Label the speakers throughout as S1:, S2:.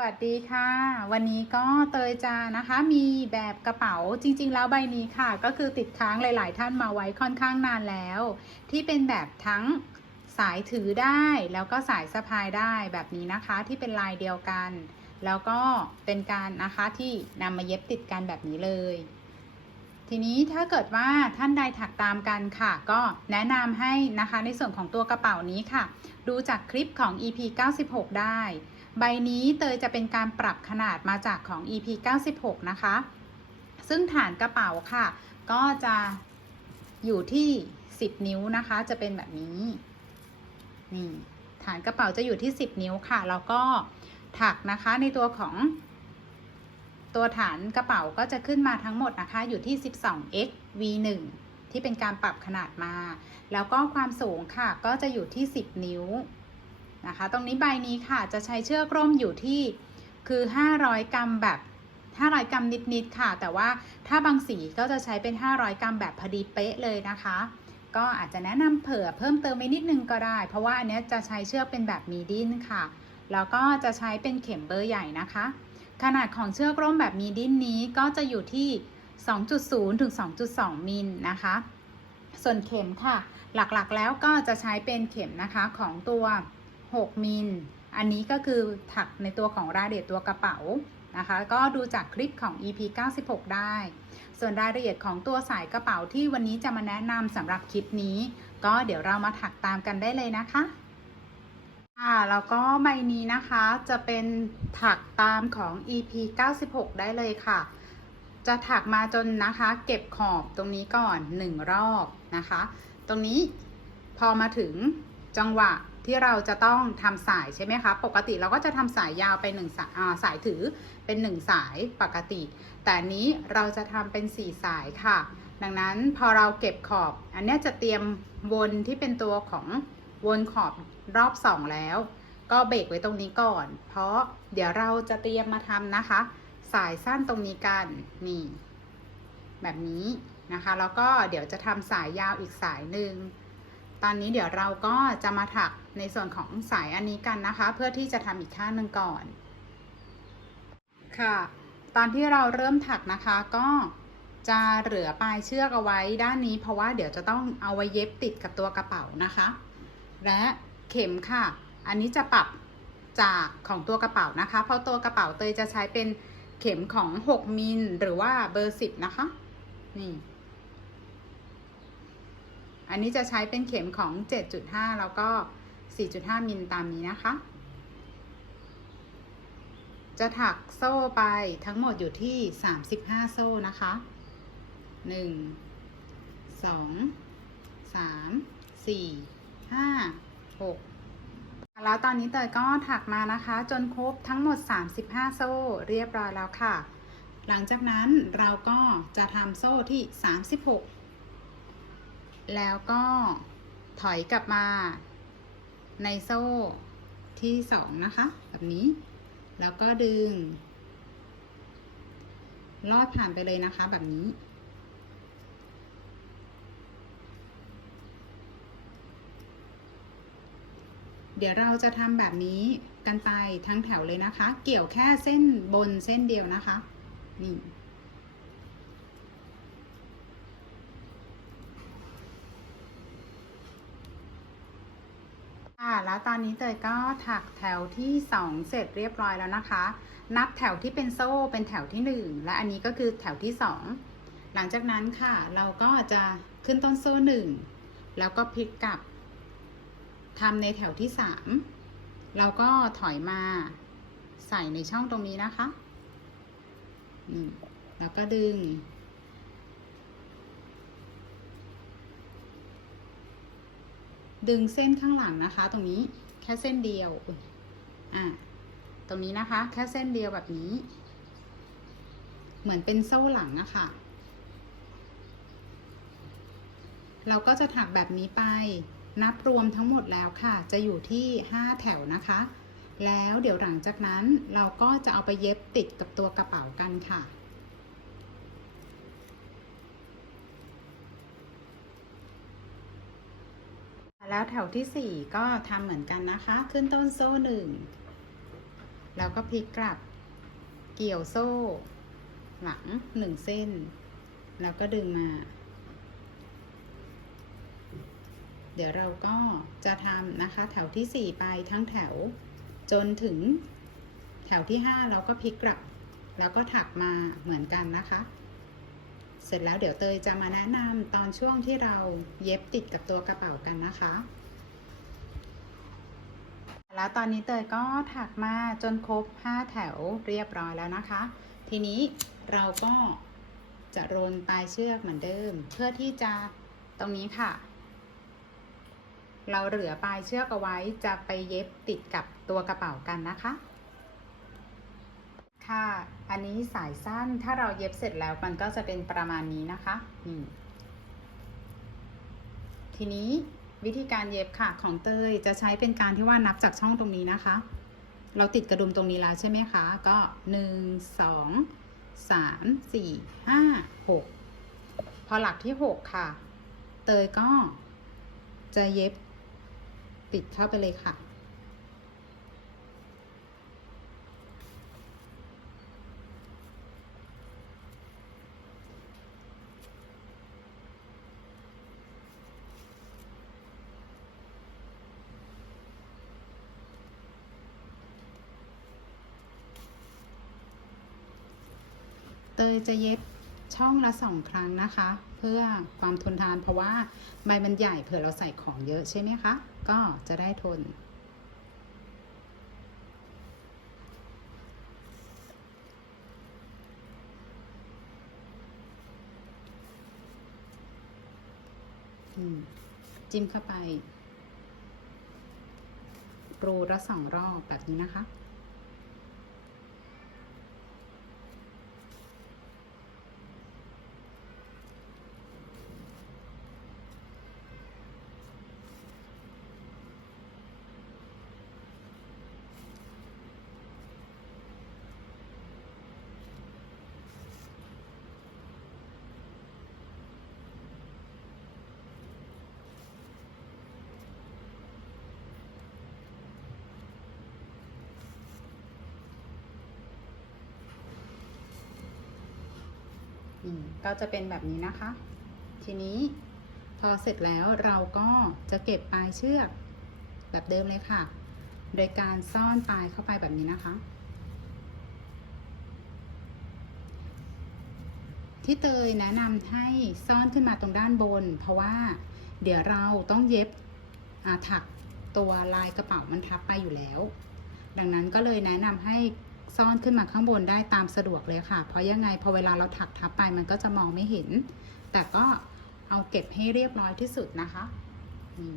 S1: วัสดีค่ะ วันนี้ก็เตยจะนะคะ มีแบบกระเป๋าจริง ๆ แล้วใบนี้ค่ะ ก็คือติดค้างหลาย ๆ ท่านมาไว้ค่อนข้างนานแล้ว ที่เป็นแบบทั้งสายถือได้ แล้วก็สายสะพายได้แบบนี้นะคะ ที่เป็นลายเดียวกัน แล้วก็เป็นการนะคะที่นำมาเย็บติดกันแบบนี้เลย ทีนี้ถ้าเกิดว่าท่านใดถักตามกันค่ะ ก็แนะนำให้นะคะในส่วนของตัวกระเป๋านี้ค่ะ ดูจากคลิปของ EP 96 ได้ ใบนี้เตยจะเป็นการปรับขนาดมาจากของ EP 96 นะคะ ซึ่งฐานกระเป๋าค่ะ ก็จะอยู่ที่ 10 นิ้วนะคะ จะเป็นแบบนี้ นี่ ฐานกระเป๋าจะอยู่ที่ 10 นิ้วค่ะ แล้วก็ถักนะคะในตัวของ ตัวฐานกระเป๋าก็จะขึ้นมาทั้งหมดนะคะ อยู่ที่ 12x v1 ที่เป็นการปรับขนาดมา แล้วก็ความสูงค่ะ ก็จะอยู่ที่ 10 นิ้ว นะคะ ตรงนี้ใบนี้ค่ะจะใช้เชือกร่มอยู่ที่คือ 500 กรัมแบบ 500 กรัมนิดๆค่ะ แต่ว่าถ้าบางสีก็จะใช้เป็น 500 กรัมแบบพอดีเป๊ะเลยนะคะ ก็อาจจะแนะนำเผื่อเพิ่มเติมไปนิดนึงก็ได้ เพราะว่าอันนี้จะใช้เชือกเป็นแบบมีดินค่ะ แล้วก็จะใช้เป็นเข็มเบอร์ใหญ่นะคะ ขนาดของเชือกร่มแบบมีดินนี้ก็จะอยู่ที่ 2.0 ถึง 2.2 มิลนะคะ ส่วนเข็มค่ะ หลักๆแล้วก็จะใช้เป็นเข็มนะคะของตัว 6 มิล อันนี้ก็คือถักในตัวของรายละเอียดตัวกระเป๋านะคะ ก็ดูจากคลิปของ EP 96 ได้ ส่วนรายละเอียดของตัวสายกระเป๋าที่วันนี้จะมาแนะนำสำหรับคลิปนี้ ก็เดี๋ยวเรามาถักตามกันได้เลยนะคะค่ะแล้วก็ใบนี้นะคะจะเป็นถักตามของ EP 96 ได้เลยค่ะ จะถักมาจนนะคะเก็บขอบตรงนี้ก่อน 1 รอบนะคะ ตรงนี้พอมาถึงจังหวะ ที่เราจะต้องทำสายใช่ไหมคะ ปกติเราก็จะทำสายยาวไปหนึ่งสายสายถือเป็นหนึ่งสายปกติ แต่นี้เราจะทำเป็นสี่สายค่ะ ดังนั้นพอเราเก็บขอบ อันนี้จะเตรียมวนที่เป็นตัวของวนขอบรอบสองแล้ว ก็เบรกไว้ตรงนี้ก่อน เพราะเดี๋ยวเราจะเตรียมมาทำนะคะ สายสั้นตรงนี้กันนี่ แบบนี้นะคะ แล้วก็เดี๋ยวจะทำสายยาวอีกสายหนึ่ง ตอนนี้เดี๋ยวเราก็จะมาถักในส่วนของสายอันนี้กันนะคะ เพื่อที่จะทำอีกข้างหนึ่งก่อน ค่ะ ตอนที่เราเริ่มถักนะคะก็จะเหลือปลายเชือกเอาไว้ด้านนี้ เพราะว่าเดี๋ยวจะต้องเอาไว้เย็บติดกับตัวกระเป๋านะคะ และเข็มค่ะ อันนี้จะปรับจากของตัวกระเป๋านะคะ เพราะตัวกระเป๋าเตยจะใช้เป็นเข็มของ 6มิลหรือว่าเบอร์ 10 นะคะ นี่ อันนี้จะใช้เป็นเข็มของ 7.5 แล้วก็ 4.5 มิลตามนี้นะคะ จะถักโซ่ไปทั้งหมดอยู่ที่ 35 โซ่นะคะ 1 2 3 4 5 6 แล้วตอนนี้เตยก็ถักมานะคะ จนครบทั้งหมด 35 โซ่เรียบร้อยแล้วค่ะ หลังจากนั้นเราก็จะทำโซ่ที่ 36 แล้วก็ถอยกลับมาในโซ่ที่2นะคะ แบบนี้ แล้วก็ดึง ลอดผ่านไปเลยนะคะ แบบนี้ เดี๋ยวเราจะทำแบบนี้กันไปทั้งแถวเลยนะคะ เกี่ยวแค่เส้นบนเส้นเดียวนะคะ นี่ ค่ะ แล้วตอนนี้เตยก็ถักแถวที่ 2 เสร็จเรียบร้อยแล้วนะคะ นับแถวที่เป็นโซ่เป็นแถวที่ 1 และอันนี้ก็คือแถวที่ 2 หลังจากนั้นค่ะ เราก็จะขึ้นต้นโซ่ 1 แล้วก็พลิกกลับทำในแถวที่ 3 เราก็ถอยมาใส่ในช่องตรงนี้นะคะ แล้วก็ดึง ดึงเส้นข้างหลังนะคะ ตรงนี้แค่เส้นเดียวอะตรงนี้นะคะ แค่เส้นเดียวแบบนี้ เหมือนเป็นโซ่หลังอะคะเราก็จะถักแบบนี้ไป นับรวมทั้งหมดแล้วค่ะ จะอยู่ที่ 5 แถวนะคะ แล้วเดี๋ยวหลังจากนั้นเราก็จะเอาไปเย็บติดกับตัวกระเป๋ากันค่ะ แล้วแถวที่ 4 ก็ทำเหมือนกันนะคะ ขึ้นต้นโซ่หนึ่งแล้วก็พลิกกลับ เกี่ยวโซ่ หลังหนึ่งเส้น แล้วก็ดึงมา เดี๋ยวเราก็จะทำนะคะ แถวที่ 4 ไปทั้งแถว จนถึงแถวที่ 5 เราก็พลิกกลับ แล้วก็ถักมาเหมือนกันนะคะ เสร็จแล้วเดี๋ยวเตยจะมาแนะนำตอนช่วงที่เราเย็บติดกับตัวกระเป๋ากันนะคะ แล้วตอนนี้เตยก็ถักมาจนครบ 5 แถวเรียบร้อยแล้วนะคะ ทีนี้เราก็จะโรนปลายเชือกเหมือนเดิม เพื่อที่จะตรงนี้ค่ะ เราเหลือปลายเชือกเอาไว้จะไปเย็บติดกับตัวกระเป๋ากันนะคะ ค่ะ อันนี้สายสั้นถ้าเราเย็บเสร็จแล้วมันก็จะเป็นประมาณนี้นะคะนี่ทีนี้วิธีการเย็บค่ะของเตยจะใช้เป็นการที่ว่านับจากช่องตรงนี้นะคะ เราติดกระดุมตรงนี้แล้วใช่ไหมคะ ก็หนึ่งสองสาม สี่ห้าหกพอหลักที่หกค่ะ เตยก็จะเย็บติดเข้าไปเลยค่ะ จะเย็บช่องละสองครั้งนะคะ เพื่อความทนทานเพราะว่าใบมันใหญ่เผื่อเราใส่ของเยอะใช่ไหมคะ ก็จะได้ทน จิ้มเข้าไป รูละสองรอบแบบนี้นะคะ อืมก็จะเป็นแบบนี้นะคะ ทีนี้พอเสร็จแล้วเราก็จะเก็บปลายเชือกแบบเดิมเลยค่ะ โดยการซ่อนปลายเข้าไปแบบนี้นะคะ ที่เตยแนะนำให้ซ่อนขึ้นมาตรงด้านบน เพราะว่าเดี๋ยวเราต้องเย็บถักตัวลายกระเป๋ามันทับไปอยู่แล้ว ดังนั้นก็เลยแนะนำให้ ซ่อนขึ้นมาข้างบนได้ตามสะดวกเลยค่ะ เพราะยังไงพอเวลาเราถักทับไปมันก็จะมองไม่เห็น แต่ก็เอาเก็บให้เรียบร้อยที่สุดนะคะนี่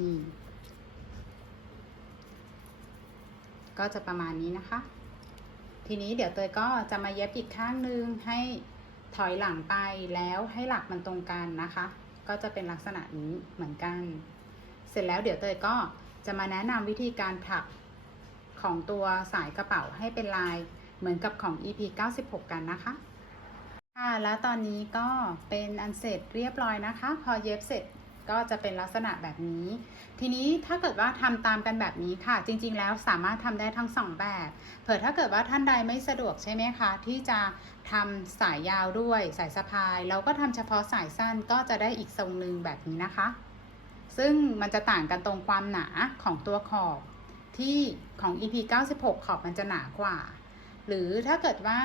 S1: นี่ ก็จะประมาณนี้นะคะ ทีนี้เดี๋ยวเตยก็จะมาเย็บอีกข้างนึงให้ถอยหลังไปแล้วให้หลักมันตรงกันนะคะ ก็จะเป็นลักษณะนี้เหมือนกัน เสร็จแล้วเดี๋ยวเตยก็จะมาแนะนำวิธีการถักของตัวสายกระเป๋าให้เป็นลายเหมือนกับของ EP 96 กันนะคะ ค่ะ แล้วตอนนี้ก็เป็นอันเสร็จเรียบร้อยนะคะ พอเย็บเสร็จ ก็จะเป็นลักษณะแบบนี้ ทีนี้ถ้าเกิดว่าทำตามกันแบบนี้ค่ะ จริง ๆ แล้วสามารถทำได้ทั้งสองแบบ เผื่อถ้าเกิดว่าท่านใดไม่สะดวกใช่ไหมคะ ที่จะทำสายยาวด้วยสายสะพาย เราก็ทำเฉพาะสายสั้นก็จะได้อีกทรงหนึ่งแบบนี้นะคะ ซึ่งมันจะต่างกันตรงความหนาของตัวขอบที่ของ EP 96 ขอบมันจะหนากว่า หรือถ้าเกิดว่า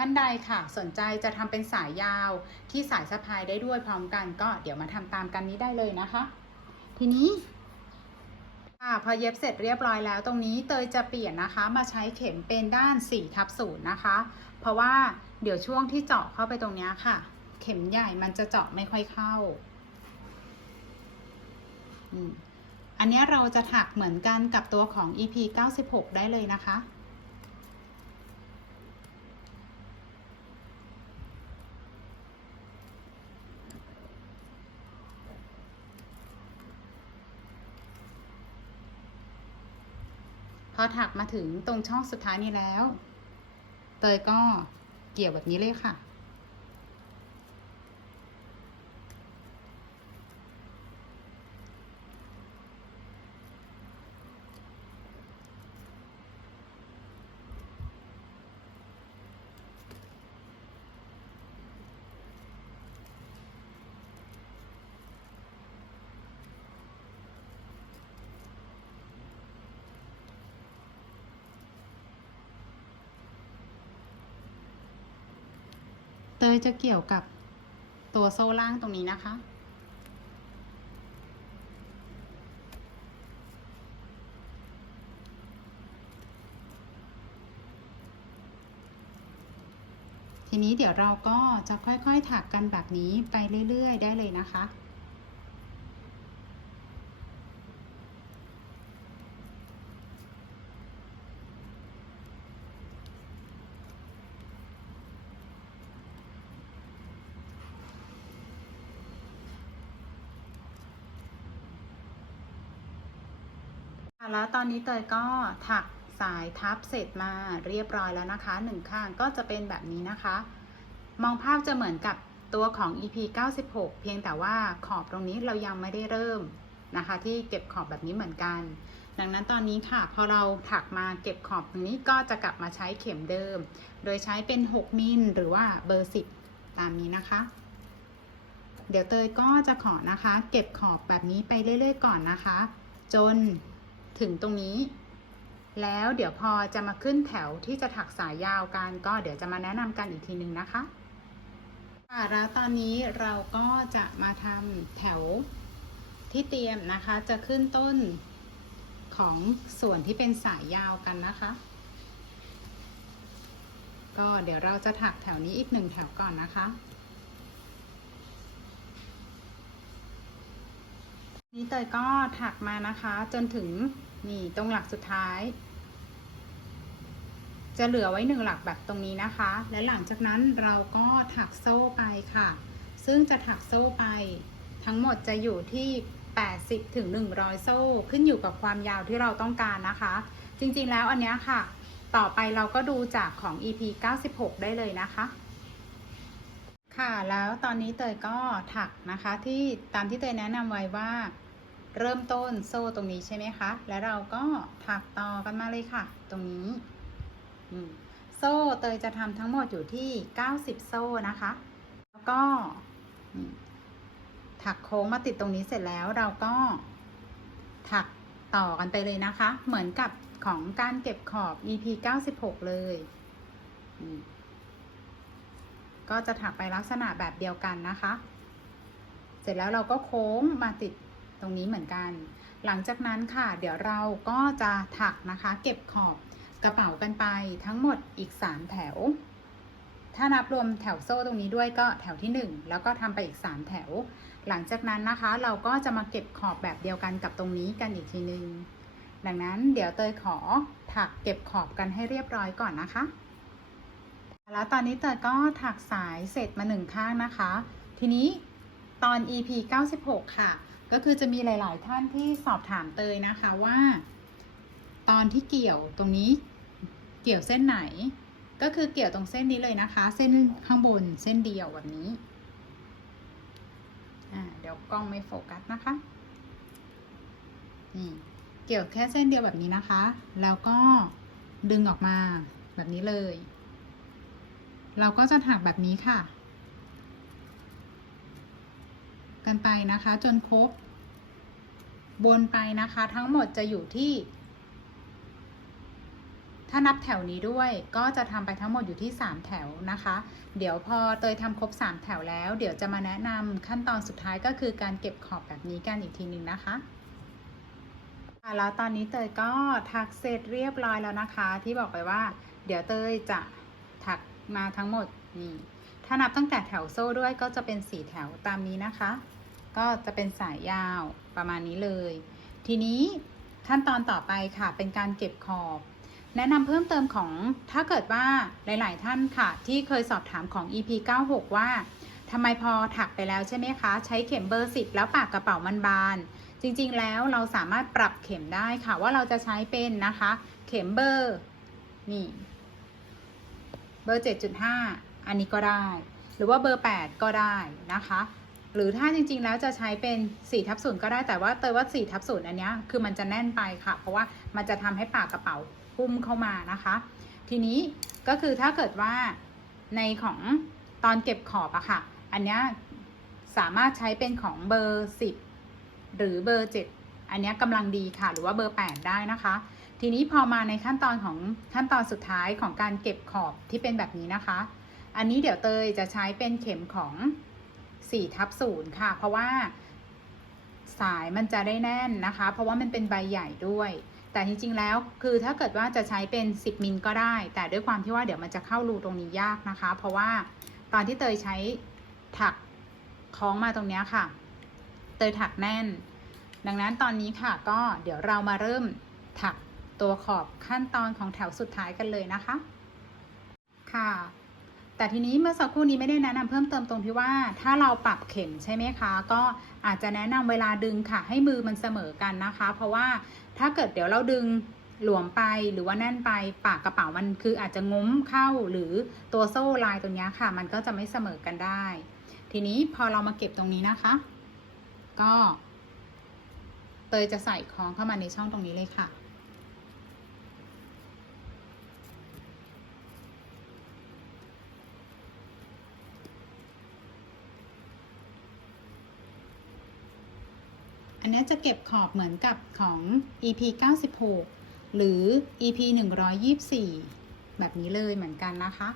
S1: ท่านใดค่ะสนใจจะทำเป็นสายยาวที่สายสะพายได้ด้วยพร้อมกันก็เดี๋ยวมาทำตามกันนี้ได้เลยนะคะ ทีนี้ค่ะพอเย็บเสร็จเรียบร้อยแล้วตรงนี้เตยจะเปลี่ยนนะคะ มาใช้เข็มเป็นด้าน4ทับศูนย์นะคะ เพราะว่าเดี๋ยวช่วงที่เจาะเข้าไปตรงนี้ค่ะ เข็มใหญ่มันจะเจาะไม่ค่อยเข้าอันนี้เราจะถักเหมือนกันกับตัวของ EP 96 ได้เลยนะคะ อถักมาถึงตรงช่องสุดท้ายนี้แล้ว เตยก็เกี่ยวแบบนี้เลยค่ะ เตยจะเกี่ยวกับตัวโซ่ล่างตรงนี้นะคะ ทีนี้เดี๋ยวเราก็จะค่อยๆถักกันแบบนี้ไปเรื่อย ๆ ได้เลยนะคะ แล้วตอนนี้เตยก็ถักสายทับเสร็จมาเรียบร้อยแล้วนะคะหนึ่งข้างก็จะเป็นแบบนี้นะคะ มองภาพจะเหมือนกับตัวของ EP 96 เพียงแต่ว่าขอบตรงนี้เรายังไม่ได้เริ่มนะคะ ที่เก็บขอบแบบนี้เหมือนกัน ดังนั้นตอนนี้ค่ะ พอเราถักมาเก็บขอบตรงนี้ก็จะกลับมาใช้เข็มเดิม โดยใช้เป็น 6 มิลหรือว่าเบอร์ 10 ตามนี้นะคะ เดี๋ยวเตยก็จะขอนะคะ เก็บขอบแบบนี้ไปเรื่อย ๆ ก่อนนะคะ จน ถึงตรงนี้ แล้วเดี๋ยวพอจะมาขึ้นแถวที่จะถักสายยาวกันก็เดี๋ยวจะมาแนะนำกันอีกทีหนึ่งนะคะค่ะแล้วตอนนี้เราก็จะมาทำแถวที่เตรียมนะคะ จะขึ้นต้นของส่วนที่เป็นสายยาวกันนะคะ ก็เดี๋ยวเราจะถักแถวนี้อีกหนึ่งแถวก่อนนะคะนี่เตยก็ถักมานะคะจนถึง นี่ตรงหลักสุดท้าย จะเหลือไว้หนึ่งหลักแบบตรงนี้นะคะ และหลังจากนั้นเราก็ถักโซ่ไปค่ะ ซึ่งจะถักโซ่ไป ทั้งหมดจะอยู่ที่ 80ถึง100 โซ่ ขึ้นอยู่กับความยาวที่เราต้องการนะคะ จริงๆแล้วอันนี้ค่ะ ต่อไปเราก็ดูจากของ EP 96 ได้เลยนะคะค่ะแล้วตอนนี้เตยก็ถักนะคะที่ตามที่เตยแนะนำไว้ว่า เริ่มต้นโซ่ตรงนี้ใช่ไหมคะ แล้วเราก็ถักต่อกันมาเลยค่ะ ตรงนี้โซ่เตยจะทำทั้งหมดอยู่ที่90โซ่นะคะ แล้วก็ถักโค้งมาติดตรงนี้เสร็จแล้วเราก็ถักต่อกันไปเลยนะคะ เหมือนกับของการเก็บขอบ EP 96 เลย ก็จะถักไปลักษณะแบบเดียวกันนะคะ เสร็จแล้วเราก็โค้งมาติด ตรงนี้เหมือนกัน หลังจากนั้นค่ะ เดี๋ยวเราก็จะถักนะคะ เก็บขอบกระเป๋ากันไปทั้งหมดอีก 3 แถว ถ้านับรวมแถวโซ่ตรงนี้ด้วยก็แถวที่ 1 แล้วก็ทำไปอีก 3 แถว หลังจากนั้นนะคะ เราก็จะมาเก็บขอบแบบเดียวกันกับตรงนี้กันอีกทีนึง ดังนั้นเดี๋ยวเตยขอถักเก็บขอบกันให้เรียบร้อยก่อนนะคะ แล้วตอนนี้เตยก็ถักสายเสร็จมาหนึ่งข้างนะคะ ทีนี้ตอน EP 96 ค่ะ ก็คือจะมีหลาย ๆ ท่านที่สอบถามเตยนะคะว่า ตอนที่เกี่ยวตรงนี้เกี่ยวเส้นไหน ก็คือเกี่ยวตรงเส้นนี้เลยนะคะ เส้นข้างบนเส้นเดียวแบบนี้อ่าเดี๋ยวกล้องไม่โฟกัสนะคะนี่เกี่ยวแค่เส้นเดียวแบบนี้นะคะ แล้วก็ดึงออกมาแบบนี้เลย เราก็จะถักแบบนี้ค่ะ กันไปนะคะ จนครบบนไปนะคะ ทั้งหมดจะอยู่ที่ ถ้านับแถวนี้ด้วยก็จะทำไปทั้งหมดอยู่ที่ 3 แถวนะคะ เดี๋ยวพอเตยทำครบ 3 แถวแล้ว เดี๋ยวจะมาแนะนำขั้นตอนสุดท้ายก็คือการเก็บขอบแบบนี้กันอีกทีหนึ่งนะคะค่ะแล้วตอนนี้เตยก็ถักเสร็จเรียบร้อยแล้วนะคะ ที่บอกไปว่า เดี๋ยวเตยจะถักมาทั้งหมดนี่ถ้านับตั้งแต่แถวโซ่ด้วยก็จะเป็นสีแถวตามนี้นะคะ ก็จะเป็นสายยาวประมาณนี้เลย ทีนี้ขั้นตอนต่อไปค่ะเป็นการเก็บขอบ แนะนำเพิ่มเติมของถ้าเกิดว่าหลาย ๆ ท่านค่ะ ที่เคยสอบถามของ EP 96 ว่าทำไมพอถักไปแล้วใช่ไหมคะ ใช้เข็มเบอร์สิบแล้วปากกระเป๋ามันบาน จริง ๆ แล้วเราสามารถปรับเข็มได้ค่ะว่าเราจะใช้เป็นนะคะ เข็มเบอร์นี่เบอร์ 7.5 อันนี้ก็ได้ หรือว่าเบอร์ 8 ก็ได้นะคะ หรือถ้าจริงๆ แล้วจะใช้เป็น4ทับ0ก็ได้แต่ว่าเตยว่า4ทับ0อันนี้คือมันจะแน่นไปค่ะ เพราะว่ามันจะทำให้ปากกระเป๋าหุ้มเข้ามานะคะ ทีนี้ก็คือถ้าเกิดว่าในของตอนเก็บขอบอะค่ะ อันนี้สามารถใช้เป็นของเบอร์ 10 หรือเบอร์ 7 อันนี้กำลังดีค่ะ หรือว่าเบอร์ 8 ได้นะคะ ทีนี้พอมาในขั้นตอนของขั้นตอนสุดท้ายของการเก็บขอบที่เป็นแบบนี้นะคะ อันนี้เดี๋ยวเตยจะใช้เป็นเข็มของ 4ทับ0ค่ะ เพราะว่าสายมันจะได้แน่นนะคะ เพราะว่ามันเป็นใบใหญ่ด้วย แต่จริงๆแล้วคือถ้าเกิดว่าจะใช้เป็น 10 มิลก็ได้ แต่ด้วยความที่ว่าเดี๋ยวมันจะเข้ารูตรงนี้ยากนะคะ เพราะว่าตอนที่เตยใช้ถักคล้องมาตรงนี้ค่ะ เตยถักแน่น ดังนั้นตอนนี้ค่ะก็เดี๋ยวเรามาเริ่มถักตัวขอบขั้นตอนของแถวสุดท้ายกันเลยนะคะ ค่ะ แต่ทีนี้เมื่อสักครู่นี้ไม่ได้แนะนำเพิ่มเติมตรงที่ว่าถ้าเราปรับเข็มใช่ไหมคะ ก็อาจจะแนะนำเวลาดึงค่ะ ให้มือมันเสมอกันนะคะ เพราะว่าถ้าเกิดเดี๋ยวเราดึงหลวมไปหรือว่าแน่นไปปากกระเป๋ามันคืออาจจะงุ้มเข้าหรือตัวโซ่ลายตรงนี้ค่ะ มันก็จะไม่เสมอกันได้ ทีนี้พอเรามาเก็บตรงนี้นะคะ ก็ เตยจะใส่คล้องเข้ามาในช่องตรงนี้เลยค่ะ อันนี้จะเก็บขอบเหมือนกับของ EP 96 หรือ EP 124 แบบนี้เลยเหมือนกันนะคะ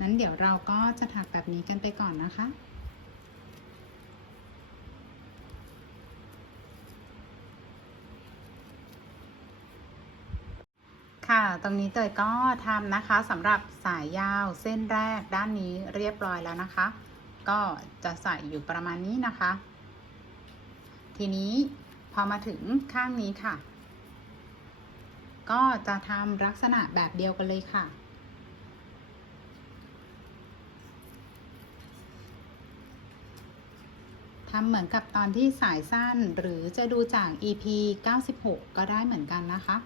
S1: นั้นเดี๋ยวเราก็จะถักแบบนี้กันไปก่อนนะคะค่ะ ตรงนี้เตยก็ทำนะคะสำหรับสายยาวเส้นแรกด้านนี้เรียบร้อยแล้วนะคะ ก็จะใส่อยู่ประมาณนี้นะคะ ทีนี้พอมาถึงข้างนี้ค่ะ ก็จะทำลักษณะแบบเดียวกันเลยค่ะ ทำเหมือนกับตอนที่สายสั้นหรือจะดูจาก EP 96 ก็ได้เหมือนกันนะคะ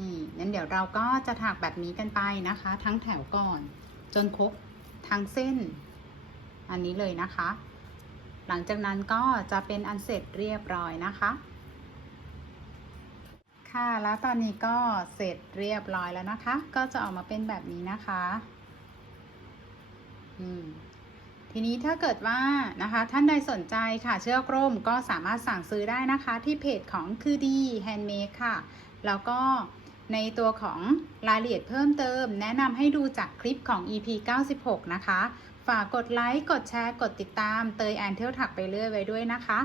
S1: นี่งั้นเดี๋ยวเราก็จะถักแบบนี้กันไปนะคะ ทั้งแถวก่อน จนครบทั้งเส้น อันนี้เลยนะคะ หลังจากนั้นก็จะเป็นอันเสร็จเรียบร้อยนะคะ ค่ะแล้วตอนนี้ก็เสร็จเรียบร้อยแล้วนะคะ ก็จะออกมาเป็นแบบนี้นะคะอืมทีนี้ถ้าเกิดว่านะคะท่านใดสนใจค่ะเชือกร่มก็สามารถสั่งซื้อได้นะคะ ที่เพจของคือดีแฮนด์เมดค่ะ แล้วก็ ในตัวของรายละเอียดเพิ่มเติม แนะนำให้ดูจากคลิปของ EP 96 นะคะ ฝากกดไลค์ กดแชร์ กดติดตามเตยแอนเทลถักไปเรื่อยไว้ด้วยนะคะ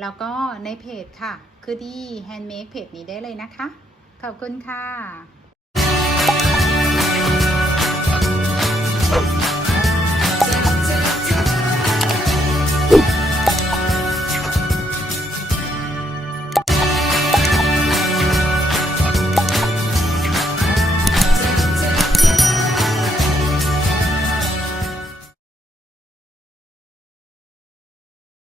S1: แล้วก็ในเพจค่ะ คือดีแฮนด์เมดเพจนี้ได้เลยนะคะ ขอบคุณค่ะ